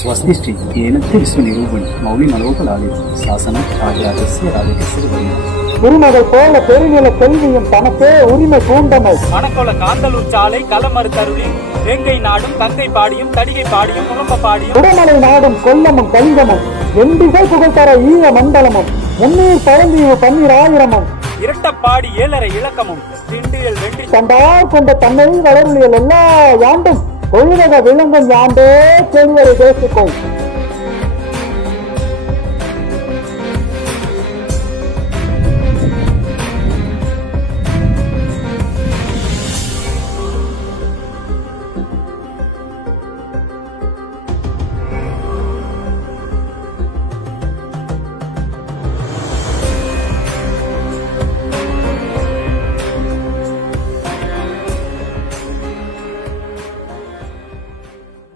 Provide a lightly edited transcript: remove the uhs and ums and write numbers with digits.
स्वस्तिष्ठी येन विश्वनिरूपण मौलिमलोकलाले शासनं राजराजस्य राजकस्य திருமகள் போல பெருநில செல்வியும் தனக்கே உரிமை பூண்டமை. மணக்கோல காந்தலூர் சாலை களமறுத்தருளி வேங்கை நாடும் கங்கை பாடியும் தடிகை பாடியும் முகம்ப பாடியும் உடமலை நாடும் கொல்லமும் கலிங்கமும் எண்டிசை புகழ்தர ஈர மண்டலமும் முன்னீர் பழந்தீவு 12000 இரட்டப்பாடி 7.5 இலக்கமும் திண்டியல் வெண்டி கண்டார் கொண்ட தன்னை வளருளியல் எல்லா யாண்டும் ஒழுவக விளங்கும் யாண்டே செல்வரை தேசிக்கோள்.